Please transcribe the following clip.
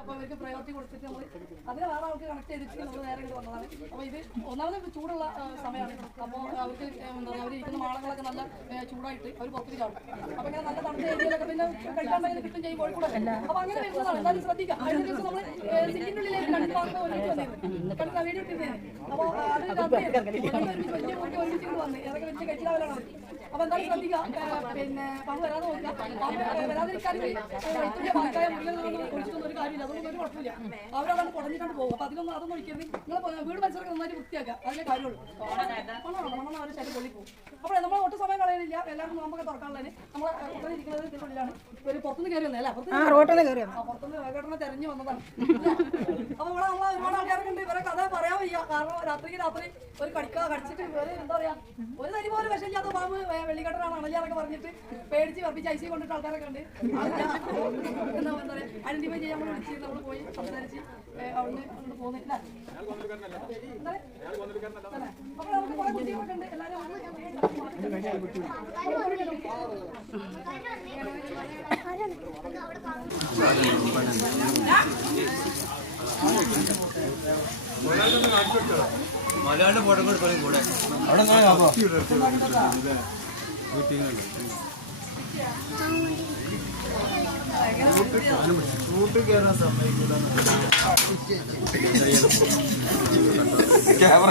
അപ്പോൾ അവർക്ക് പ്രയോറിറ്റി കൊടുത്തിട്ട് നമ്മൾ അതിന് വേറെ ആൾക്ക് കണക്ട് ചെയ്തിട്ട് നമ്മൾ നേരെ ഇങ്ങോട്ട് വന്നതാണ്. അപ്പോൾ ഇത് ഒന്നാമത് ചൂടുള്ള സമയമാണ്. അപ്പോൾ അവർക്ക് എന്താ പറയുക, അവരിരിക്കുന്ന മാളങ്ങളൊക്കെ നല്ല ചൂടായിട്ട് അവർ പുറത്തേക്ക് ചാടും. അപ്പോൾ ഇങ്ങനെ നല്ല തണുത്ത ഏരിയയിലൊക്കെ പിന്നെ കഴിക്കാൻ ഭയങ്കര കിട്ടും ചെയ്യും കോഴിക്കോടൊക്കെ. അപ്പോൾ അങ്ങനെ വരുന്നതാണ്. എന്നാലും ശ്രദ്ധിക്കാം. കഴിഞ്ഞ ദിവസം നമ്മൾ സിറ്റിൻ്റെ ഉള്ളിലേക്ക് കണ്ടിട്ട് വാങ്ങുമ്പോൾ ഒരുമിച്ച് വന്നിരുന്നു. കണ്ടിട്ട് വീഡിയോ ഇട്ടിരുന്നു. അപ്പോൾ അത് ഒരുമിച്ച് വലിയ കൂട്ടി ഒരുമിച്ച് വന്ന് ഏതൊക്കെ വെച്ച് കഴിച്ചാലാണ്. അപ്പോൾ എന്തായാലും ശ്രദ്ധിക്കുക. പിന്നെ പാമ്പ് വരാതെ നോക്കുക. പാമ്പ് വരാതിരിക്കാൻ വൈദ്യുതി പാൽക്കായ മുറികളിൽ ഒഴിച്ചിട്ടൊന്നും ഒരു കാര്യമില്ല. അതൊന്നും ഒരു കുഴപ്പമില്ല. അവരതാണ് കുടഞ്ഞിട്ടാണ് പോകും. അപ്പോൾ അതിനൊന്നും ഒഴിക്കരുത്. നിങ്ങൾ വീട് പരിസരമൊക്കെ നന്നായിട്ട് വൃത്തിയാക്കുക. അതിലെ കാര്യമുള്ളൂ. മണ്ണ് അവരെ ശരി പൊള്ളി പോകും. അപ്പോൾ നമ്മൾ ഒട്ടും സമയം കളയുന്നില്ല. എല്ലാവരും നോമ്പൊക്കെ തുറക്കാനുള്ളതിന് നമ്മളെ ഇരിക്കുന്നത് ഇതിനുള്ളിലാണ്. ഒരു പുറത്തുനിന്ന് കയറി വന്നേ അല്ല പുറത്തുനിന്ന് വേഗം തെരഞ്ഞു വന്നതാണ്. അപ്പോൾ ഇവിടെ നമ്മളെ ഒരുപാട് ആൾക്കാരൊക്കെ ഉണ്ട്. ഇവരെ കഥ പറയാൻ വയ്യ. കാരണം രാത്രി ഒരു കടിച്ചിട്ട് ഇവര് എന്താ പറയാ, ഒരു തരി പോലും വിഷമില്ലാത്ത പാമ്പ് വെള്ളിക്കട്ടനാണ് അണലിയാറൊക്കെ പറഞ്ഞിട്ട് പേടിച്ച് വർപ്പിച്ച് ഐസി കൊണ്ടിട്ട് ആൾക്കാരൊക്കെ ഉണ്ട്. എന്താ പറയാ, ഐഡന്റിഫൈ ചെയ്യാൻ നമ്മൾ വിളിച്ച് നമ്മൾ പോയി സംസാരിച്ച് അവിടുന്ന് അങ്ങോട്ട് പോകുന്നില്ല. അപ്പോൾ നമുക്ക് കുറെ കുട്ടികളൊക്കെ ഉണ്ട്. എല്ലാവരും മലയാളം ഫോട്ടോ കൂടെ ഷൂട്ട് കയറാൻ സമ്മതിക്കില്ല. ക്യാമറ